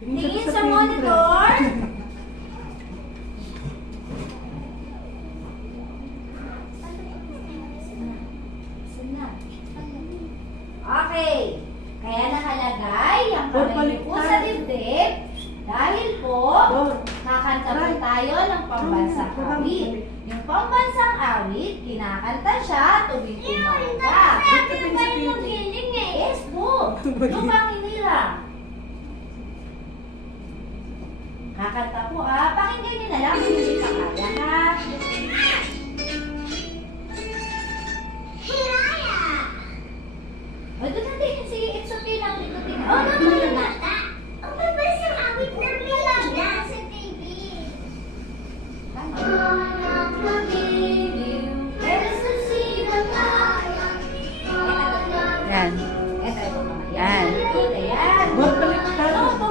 Tingin sa monitor. Okay. Kaya nakalagay ang kamay po sa dibdib dahil po kakanta po tayo ng pambansang awit. Yung pambansang awit, kinakanta siya tuwing umaga. Yes po. Yung panginila. Kakanta po pakinggan niyo na lang kung hindi pa kaya ha.